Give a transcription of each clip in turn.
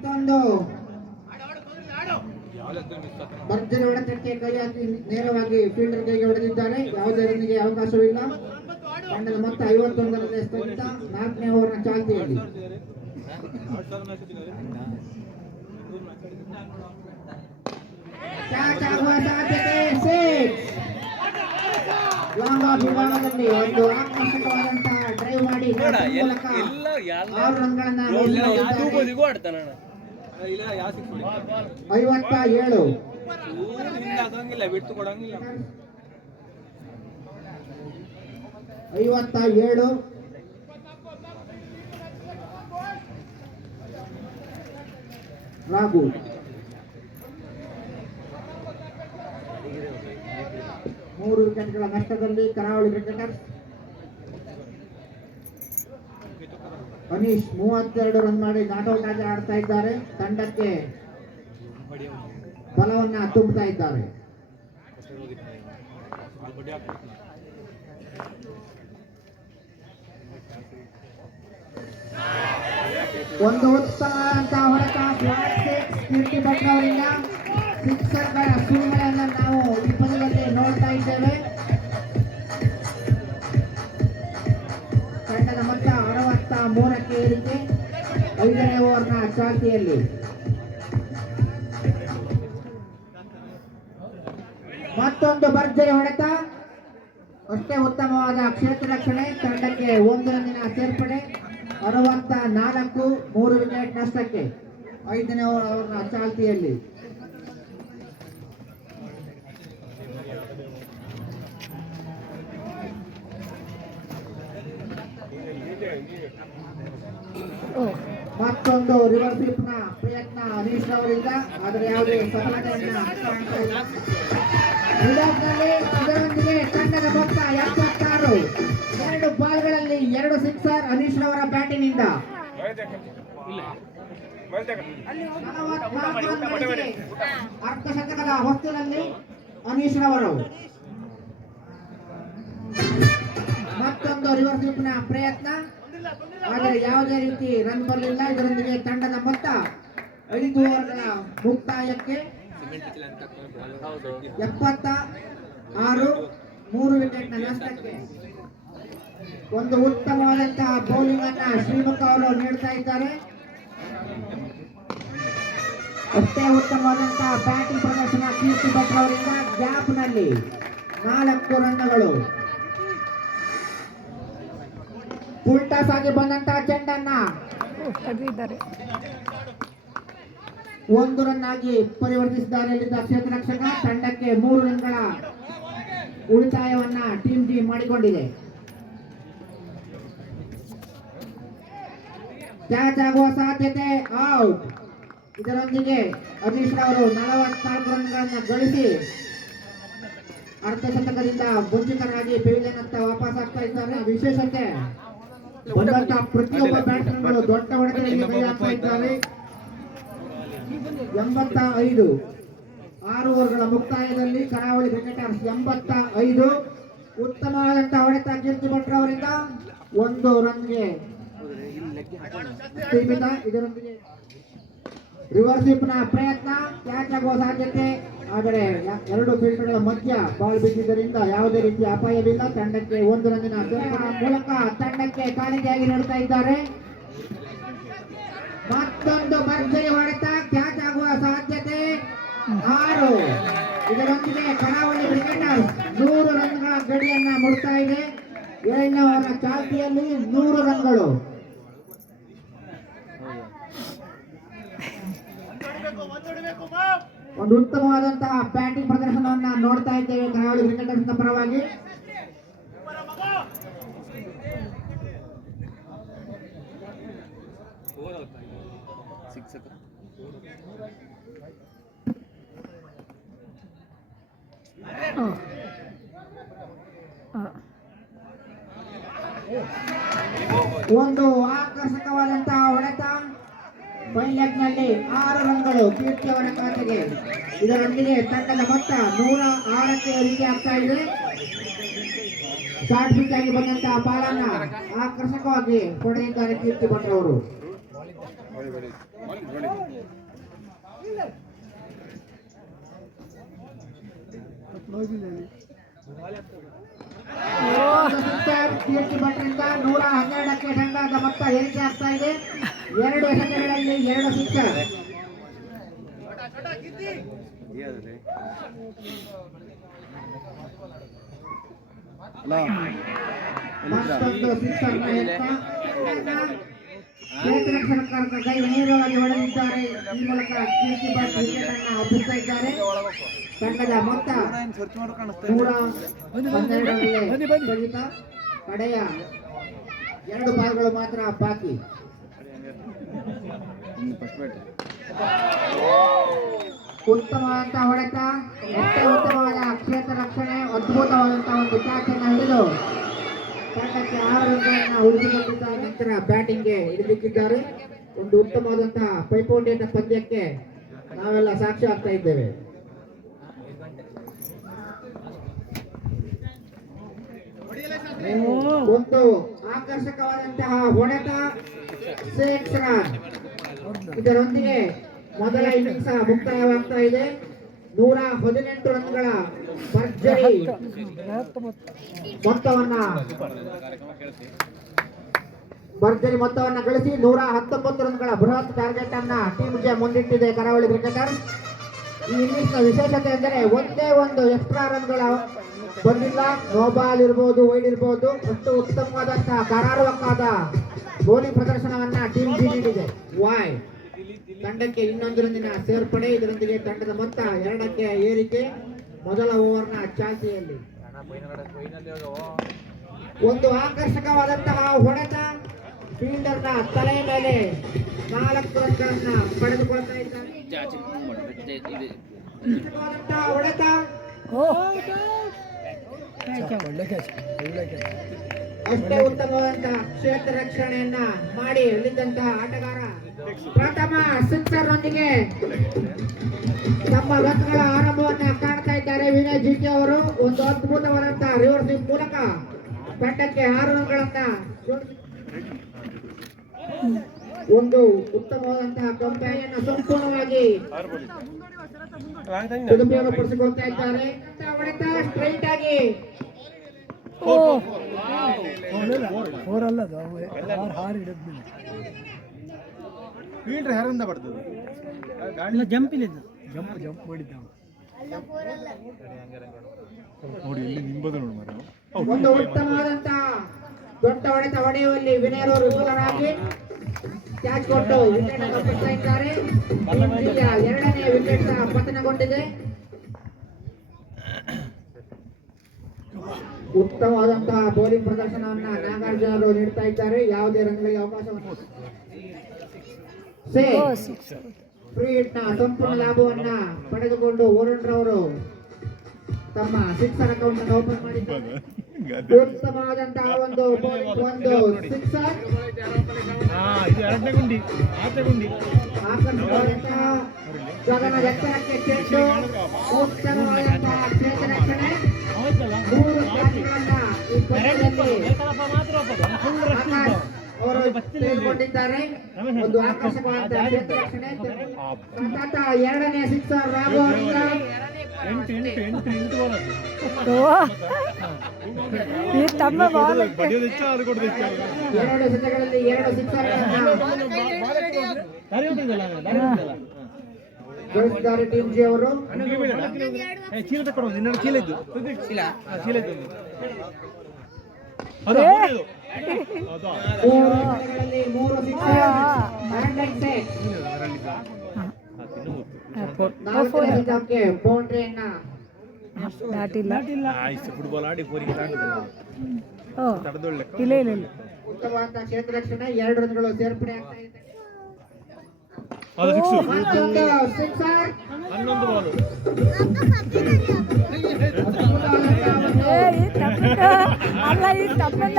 ಮತ್ತೊಂದು. ಭರ್ಜರಿ ಹೊಡೆತಕ್ಕೆ ಕೈ ಹಾಕಿ ನೇರವಾಗಿ ಫೀಲ್ಡರ್ ಕೈಗೆ ಹೊಡೆದಿದ್ದಾರೆ. ಯಾವುದೇ ರನ್ನಿಗೆ ಅವಕಾಶವಿಲ್ಲ. ತಂಡದ ಮೊತ್ತ ಐವತ್ತೊಂದರಲ್ಲಿ ಸ್ಥಗಿತ ನಾಲ್ಕನೇ ಓವರ್ನ ಚಾಲ್ತಿಯಲ್ಲಿ ಲಾಂಗ್ ಆಫ್ ವಿಭಾಗದಲ್ಲಿ ಒಂದು ಆಕರ್ಷಕವಾದಂತಹ ಡ್ರೈವ್ ಮಾಡಿ ಮೂಲಕ ಆರು ರನ್ಗಳನ್ನ ಐವತ್ತ ಏಳು. ಆಗಂಗಿಲ್ಲ ಬಿಟ್ಟು ಕೊಡಂಗಿಲ್ಲ. ಐವತ್ತ ಏಳು. ರಾಘು. ಮೂರು ವಿಕೆಟ್ಗಳ ನಷ್ಟದಲ್ಲಿ ಕರಾವಳಿ ಕ್ರಿಕೆಟರ್ಸ್ ಅನೀಶ್ ಮೂವತ್ತೆರಡು ರನ್ ಮಾಡಿ ನಾಟೌಟ್ ಆಗಿ ಆಡ್ತಾ ಇದ್ದಾರೆ. ತಂಡಕ್ಕೆ ಬಲವನ್ನ ತುಂಬುತ್ತಾ ಇದ್ದಾರೆ. ಒಂದು ಉತ್ಸಾಹ ಅಂತ ಸಿಕ್ಸ್ ಕೀರ್ತಿ ಭಟ್ ಅವರಿಂದ ಸಿಕ್ಸರ್ಗಳ ಸುರುಮಳೆಯನ್ನು ನಾವು ಈ ಪದದಲ್ಲಿ ನೋಡ್ತಾ ಇದ್ದೇವೆ. ಮೂರಕ್ಕೆ ಏರಿಕೆ. ಐದನೇ ಓವರ್ನ ಚಾಲ್ತಿಯಲ್ಲಿ ಮತ್ತೊಂದು ಭರ್ಜರಿ ಹೊಡೆತ. ಅಷ್ಟೇ ಉತ್ತಮವಾದ ಕ್ಷೇತ್ರ ರಕ್ಷಣೆ. ತಂಡಕ್ಕೆ ಒಂದು ರನ್ನಿನ ಸೇರ್ಪಡೆ. ಅರವತ್ತ ನಾಲ್ಕು, ಮೂರು ವಿಕೆಟ್ ನಷ್ಟಕ್ಕೆ. ಐದನೇ ಓವರ್ನ ಚಾಲ್ತಿಯಲ್ಲಿ ಮತ್ತೊಂದು ರಿವರ್ಸ್ನ ಪ್ರಯತ್ನ ಹರೀಶ್ ಅವರಿಂದ ಆದರೆ ಯಾವುದೇ ಸಫಲತೆಯನ್ನ ಇದರೊಂದಿಗೆ ತಂಡದ ಮೊತ್ತ ಎಪ್ಪತ್ತಾರು. ಎರಡು ಬಾಲ್ಗಳಲ್ಲಿ ಎರಡು ಸಿಕ್ಸರ್ ಅನೀಶ್ ಅವರ ಬ್ಯಾಟಿನಿಂದ ಅರ್ಧಶತಕದ ಹೊಸ್ತಿನಲ್ಲಿ ಅನೀಶ್ ರವರು. ಮತ್ತೊಂದು ರಿವರ್ಸ್ನ ಪ್ರಯತ್ನ. ಆದರೆ ಯಾವುದೇ ರೀತಿ ರನ್ ಬರಲಿಲ್ಲ, ಇದರೊಂದಿಗೆ ತಂಡದ ಮೊತ್ತ ಐದು ಓವರ್ಗಳ ಮುಕ್ತಾಯಕ್ಕೆ ಎಪ್ಪತ್ತ ಆರು, ಮೂರು ವಿಕೆಟ್ ನಷ್ಟಕ್ಕೆ. ಒಂದು ಉತ್ತಮವಾದಂತಹ ಬೌಲಿಂಗ್ ಅನ್ನ ಶ್ರೀಮುಖ ಅವರು ನೀಡ್ತಾ ಇದ್ದಾರೆ. ಅಷ್ಟೇ ಉತ್ತಮವಾದಂತಹ ಬ್ಯಾಟಿಂಗ್ ಪ್ರದರ್ಶನ ಕೀರ್ತಿ ಭಟ್ ಅವರಿಂದ ಗ್ಯಾಪ್ನಲ್ಲಿ ನಾಲ್ಕು ರನ್ಗಳು ಫುಲ್ಟಾಸ್ ಆಗಿ ಬಂದಂತಹ ಚೆಂಡನ್ನ ಒಂದು ರನ್ ಆಗಿ ಪರಿವರ್ತಿಸಿದ್ದಾರೆ ಕ್ಷೇತ್ರ ರಕ್ಷಕ. ತಂಡಕ್ಕೆ ಮೂರು ರನ್ಗಳ ಉಳಿತಾಯವನ್ನ ಟೀಮ್ ಜಿ ಮಾಡಿಕೊಂಡಿದೆ. ಕ್ಯಾಚ್ ಆಗುವ ಸಾಧ್ಯತೆ ಔಟ್. ಇದರೊಂದಿಗೆ ಅನೀಶ್ ಅವರು ನಲವತ್ನಾಲ್ಕು ರನ್ಗಳನ್ನ ಗಳಿಸಿ ಅರ್ಧಶತಕದಿಂದ ವಂಚಿತರಾಗಿ ಪೆವಿಲಿಯನ್ ಅಂತ ವಾಪಸ್ ಆಗ್ತಾ ಇದ್ದಾರೆ. ವಿಶೇಷತೆ ಬಂದಂತ ಪ್ರತಿಯೊಬ್ಬ ಬ್ಯಾಟ್ಸ್ಮನ್ಗಳು ದೊಡ್ಡ ಹೊಡೆತಗಳಿಗೆ ಕೈ ಹಾಕ್ತಾ ಇದ್ದಾರೆ. ಎಂಬತ್ತ ಐದು ಆರು ಓವರ್ಗಳ ಮುಕ್ತಾಯದಲ್ಲಿ ಕರಾವಳಿ ಕ್ರಿಕೆಟರ್ಸ್ ಎಂಬತ್ತ ಐದು ಉತ್ತಮವಾದಂತಹ ಹೊಡೆತ ಕೀರ್ತಿ ಭಟ್ರ ಅವರಿಂದ ಒಂದು ರನ್ಗೆ. ಸೀಮಿತ ಇದರೊಂದಿಗೆ ರಿವರ್ಸ್ನ ಪ್ರಯತ್ನ ಕ್ಯಾಚ್ ಆಗುವ ಸಾಧ್ಯತೆ, ಆದರೆ ಎರಡು ಫೀಲ್ಡ್ಗಳ ಮಧ್ಯ ಬಾಲ್ ಬಿದ್ದಿದ್ದರಿಂದ ಯಾವುದೇ ರೀತಿಯ ಅಪಾಯವಿಲ್ಲ. ತಂಡಕ್ಕೆ ಒಂದು ರನ್ನಿನ ಮೂಲಕ ತಂಡಕ್ಕೆ ಕಾಣಿಕೆಯಾಗಿ ನೀಡುತ್ತಾ ಇದ್ದಾರೆ. ಮತ್ತೊಂದು ಭರ್ಜರಿ ಹೊಡೆತ ಕ್ಯಾಚ್ ಆಗುವ ಸಾಧ್ಯತೆ ಆರು. ಇದರೊಂದಿಗೆ ಕರಾವಳಿ ಕ್ರಿಕೆಟರ್ ನೂರು ರನ್ಗಳ ಗಡಿಯನ್ನ ಮುಡ್ತಾ ಇದೆ. ಏಳನೇ ಅವರ ಚಾಲ್ತಿಯಲ್ಲಿ ನೂರು ರನ್ಗಳು ಒಂದು ಉತ್ತಮವಾದಂತಹ ಬ್ಯಾಟಿಂಗ್ ಪ್ರದರ್ಶನವನ್ನ ನೋಡ್ತಾ ಇದ್ದೇವೆ ಕರಾವಳಿ ಕ್ರಿಕೆಟರ್ಸ್ ಪರವಾಗಿ. ಒಂದು ಆಕರ್ಷಕವಾದಂತಹ ಹೊಡೆತ ನಲ್ಲಿ ಆರು ರನ್ಗಳು ಕೀರ್ತಿ ಅವರ ಖಾತೆಗೆ. ಇದರೊಂದಿಗೆ ತಂಡದ ಮೊತ್ತ ನೂರ ಆರಕ್ಕೆ ಏರಿಕೆ ಆಗ್ತಾ ಇದೆ. ಶಾರ್ಟ್ ಪಿಚ್ ಆಗಿ ಬಂದಂತಹ ಬಾಲನ್ನ ಆಕರ್ಷಕವಾಗಿ ಹೊಡೆದಿದ್ದಾರೆ ಕೀರ್ತಿ ಭಟ್ ಅವರು. ಸಿಕ್ಸರ್ ಕೀರ್ತಿ ಭಟ್ರಿಂದ ನೂರ ಹನ್ನೆರಡಕ್ಕೆ ತಂಡದ ಮೊತ್ತ ಏರಿಕೆ ಆಗ್ತಾ ಇದೆ. ಎರಡು ಹೆಸರುಗಳಲ್ಲಿ ಎರಡು ಸಿಕ್ಕ ಮತ್ತೊಂದು ಸಿಕ್ಸರ್ ಕ್ಷೇತ್ರ ಸರ್ಕಾರದ ಕೈ ನೇರವಾಗಿ ಹೊಡೆದಿದ್ದಾರೆ. ಈ ಮೂಲಕ ಕೀರ್ತಿ ಬಾಟ್ ವಿಕೆಟ್ ಅನ್ನ ಒಪ್ಪಿಸ್ತಾ ಇದ್ದಾರೆ ತಂಡದ ಮೊತ್ತ ನೂರ ಹನ್ನೆರಡರಲ್ಲಿ ಕಡೆಯ ಎರಡು ಬಾಲ್ಗಳು ಮಾತ್ರ ಬಾಕಿ. ಉತ್ತಮವಾದಂತಹ ಹೊಡೆತ ಮತ್ತೆ ಉತ್ತಮವಾದ ಕ್ಷೇತ್ರ ರಕ್ಷಣೆ ಅದ್ಭುತವಾದಂತಹ ಒಂದು ಕ್ಯಾಚ್ ಅನ್ನು ಹಿಡಿದು ತಂಡಕ್ಕೆ ಆರು ರನ್ಗಳನ್ನ ಉಳಿಸಿಕೊಂಡಿದ್ದ ನಂತರ ಬ್ಯಾಟಿಂಗ್ಗೆ ಹಿಡಿದಿಕ್ಕಿದ್ದಾರೆ ಒಂದು ಉತ್ತಮವಾದಂತಹ ಪೈಪೋಟಿಯ ಪಂದ್ಯಕ್ಕೆ ನಾವೆಲ್ಲ ಸಾಕ್ಷಿ ಆಗ್ತಾ ಇದ್ದೇವೆ. ಒಂದು ಆಕರ್ಷಕವಾದಂತಹ ಹೊಡೆತ ಸಿಕ್ಸ್ ರನ್ ಇದರೊಂದಿಗೆ ಮೊದಲ ಇನ್ನಿಂಗ್ಸ್ ಮುಕ್ತಾಯವಾಗ್ತಾ ಇದೆ. ನೂರ ಹದಿನೆಂಟು ರನ್ಗಳ ಭರ್ಜರಿ ಮೊತ್ತವನ್ನ ಭರ್ಜರಿ ಮೊತ್ತವನ್ನ ಗಳಿಸಿ ನೂರ ಹತ್ತೊಂಬತ್ತು ರನ್ಗಳ ಬೃಹತ್ ಟಾರ್ಗೆಟ್ ಅನ್ನ ಟೀಮ್ಗೆ ಮುಂದಿಟ್ಟಿದೆ ಕರಾವಳಿ ಕ್ರಿಕೆಟರ್. ಈ ಇನ್ನಿಂಗ್ಸ್ ವಿಶೇಷತೆ ಎಂದರೆ ಒಂದೇ ಒಂದು ಎಕ್ಸ್ಟ್ರಾ ರನ್ಗಳ ಬಂದಿಲ್ಲ ನೋ ಬಾಲ್ ಇರ್ಬೋದು ವೈಡ್ ಇರ್ಬೋದು ಅಷ್ಟು ಉತ್ತಮವಾದಂತಹ ಕರಾರುವಕ್ಕಾದ ಧೋನಿ ಪ್ರದರ್ಶನವನ್ನ ಟೀಮ್ ಜಿ ನೀಡಿದೆ. ವಾಯ್ ತಂಡಕ್ಕೆ ಇನ್ನೊಂದರೊಂದಿನ ಸೇರ್ಪಡೆ ಇದರೊಂದಿಗೆ ತಂಡದ ಮೊತ್ತ ಎರಡಕ್ಕೆ ಏರಿಕೆ. ಮೊದಲ ಓವರ್ನ ಚಾಲ್ತಿಯಲ್ಲಿ. ಒಂದು ಆಕರ್ಷಕವಾದಂತಹ ಹೊಡೆತ ಫೀಲ್ಡರ್ನ ತಲೆ ಮೇಲೆ ನಾಲ್ಕು ರನ್ಗಳನ್ನ ಪಡೆದುಕೊಳ್ತಾ ಇದ್ದಾರೆ. ಹೊಡೆತ. ಅಷ್ಟೇ ಉತ್ತಮವಾದಂತಹ ಕ್ಷೇತ್ರ ರಕ್ಷಣೆಯನ್ನ ಮಾಡಿ ಉಳಿದಂತಹ ಆಟಗಾರ ಪ್ರಥಮ ಸಿಕ್ಸರ್ನೊಂದಿಗೆ ತಮ್ಮ ಗತಗಳ ಆರಂಭವನ್ನ ಕಾಣ್ತಾ ಇದ್ದಾರೆ ವಿನಯ್ ಜಿಕೆ ಅವರು. ಒಂದು ಅದ್ಭುತವಾದಂತಹ ರಿವರ್ಸಿಂಗ್ ಮೂಲಕ ತಂಡಕ್ಕೆ ಆರು ರನ್ಗಳನ್ನ ಜೋಡಿಸಿ- ಒಂದು ಉತ್ತಮವಾದಂತಹ ಕಂಪನಿಯನ್ನ ಸಂಪೂರ್ಣವಾಗಿ ಸದುಪಯೋಗ ಪಡಿಸಿಕೊಳ್ತಾ ಇದ್ದಾರೆ. ಹೊಡೆತ ಸ್ಟ್ರೈಟ್ ಆಗಿ. ಓ. ಫೋರ್ ಅಲ್ಲದು ಹಾರು ಹಾರು ಹಿಡಿದ್ಮೇಲೆ ಫೀಲ್ಡ್ರ್ ಯಾರಿಂದ ಬರ್ತದೆ? ಇಲ್ಲ ಜಂಪ್ ಇಲ್ಲ ಜಂಪ್ ಜಂಪ್ ಮಾಡಿದ್ದ ನೋಡಿ ಇಲ್ಲಿ ನಿಂಬದು ನೋಡಿ ಮರ ಒಂದು ಉತ್ತಮವಾದಂತಹ ದೊಡ್ಡ ಹೊಡೆತ ಹೊಡೆಯುವಲ್ಲಿ ವಿನಯರವರು ವಿಫಲರಾಗಿ. ಕ್ಯಾಚ್ ಕೊಟ್ಟು ವಿಕೆಟ್ ಇದ್ದಾರೆ ಎರಡನೇ ವಿಕೆಟ್ ಪತನಗೊಂಡಿದೆ. ಉತ್ತಮವಾದಂತಹ ಬೌಲಿಂಗ್ ಪ್ರದರ್ಶನವನ್ನ ನಾಗಾರ್ಜುನ ಅವರು ನೀಡ್ತಾ ಇದ್ದಾರೆ. ಯಾವುದೇ ರನ್ಗಳಿಗೆ ಅವಕಾಶವನ್ನು ಫ್ರೀ ಹಿಟ್ನ ಸಂಪೂರ್ಣ ಲಾಭವನ್ನ ಪಡೆದುಕೊಂಡು ವರುಣ್ ರವರು ತಮ್ಮ ಸಿಕ್ಸರ್ ಅಕೌಂಟ್ ಅನ್ನು ಓಪನ್ ಮಾಡಿದ್ದಾರೆ. ಉತ್ತಮವಾದಂತಹ ಒಂದು ಒಂದು ಸಿಕ್ಸರ್ ಇದು ಎರಡನೇ ಗುಂಡಿ ಆರನೇ ಗುಂಡಿ. ಆಕರ್ಷಕವಾದಂತಹ ಗಗನ ಎತ್ತರಕ್ಕೆ ಚೆಂಡು ಉತ್ತಮವಾದಂತಹ ಕ್ಷೇತ್ರ ರಕ್ಷಣೆ ಮೂರು ಕ್ಯಾಚ್ಗಳನ್ನ ಈ ಪಂದ್ಯದಲ್ಲಿ ಆಕಾಶ್ ಅವರು ತೆಗೆದುಕೊಂಡಿದ್ದಾರೆ ಒಂದು ಆಕರ್ಷಕವಾದಂತಹ ಕ್ಷೇತ್ರ ರಕ್ಷಣೆ ಸತತ ಎರಡನೇ ಸಿಕ್ಸರ್ ರಾಘವ್ ಅವರಿಂದ ಈ ತಮ್ಮ ಬಾಲ್ ಎರಡು ಸೆಟಗಳಲ್ಲಿ ಎರಡು ಸಿಕ್ಸರ್ ಗಳಿಸಿದ್ದಾರೆ ಟೀಮ್ ಜಿ ಅವರು. ಚೀಲ ತಕೊಂಡು ನಿನ್ನ ಚೀಲ ಇದ್ದು. ಚೀಲ. ಚೀಲ ಇದ್ದು. ಮೂರು ಸೆಟಗಳಲ್ಲಿ ಮೂರು ಸಿಕ್ಸರ್ ದಾಟಿಲ್ಲ ಫುಟ್ಬಾಲ್ ಆಡಿ ಇಲ್ಲ ಇಲ್ಲ ಇಲ್ಲ. ಉತ್ತಮವಾದ ಕ್ಷೇತ್ರ ರಕ್ಷಣೆ ಎರಡು ರನ್ಗಳು ಸೇರ್ಪಡೆ ಆಗ್ತಾ ಇದೆ. ಹನ್ನೊಂದು ಬಾಲು ಅಲ್ಲ ಈ ತಪ್ಪಿಂದ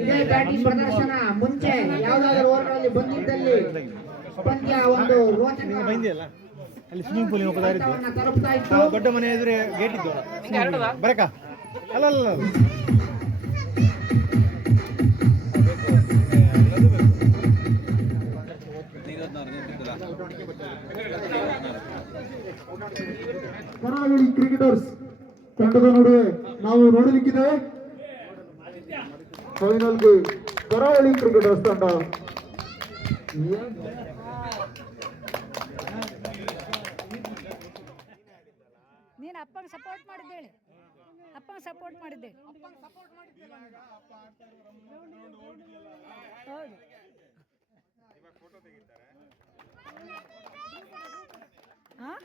ಇದೇ ಬ್ಯಾಟಿಂಗ್ ಪ್ರದರ್ಶನ. ಮುಂಚೆ ಯಾವ್ದಾದ್ರು ಓವರ್ಗಳಲ್ಲಿ ಬಂದಿದ್ದಲ್ಲಿ ಪಂದ್ಯ ಒಂದು ರೋಚಕ ಬಂದಿಯಲ್ಲ? ಅಲ್ಲಿ ಸ್ವಿಮ್ಮಿಂಗ್ ಪೂಲ್ ಹೋಗೋದಾರಿದ್ದು ತಲುಪ್ತಾ ದೊಡ್ಡ ಮನೆ ಎದುರು ಗೇಟ್ ಇದ್ದು ಬರಕ. ಅಲ್ಲ ಅಲ್ಲ ಕರಾವಳಿ ಕ್ರಿಕೆಟರ್ಸ್ ತಂಡದ ನಡುವೆ ನಾವು ನೋಡಲಿಕ್ಕಿದ್ದೇವೆ ಫೈನಲ್ಗೆ ಕರಾವಳಿ ಕ್ರಿಕೆಟರ್ಸ್ ತಂಡ. ನೀನು ಅಪ್ಪಂಗೆ ಸಪೋರ್ಟ್ ಮಾಡಿದ್ದೇಳಿ. ಅಪ್ಪಂಗೆ ಸಪೋರ್ಟ್ ಮಾಡಿದ್ದೆ ಹೌದು. ಹಾಂ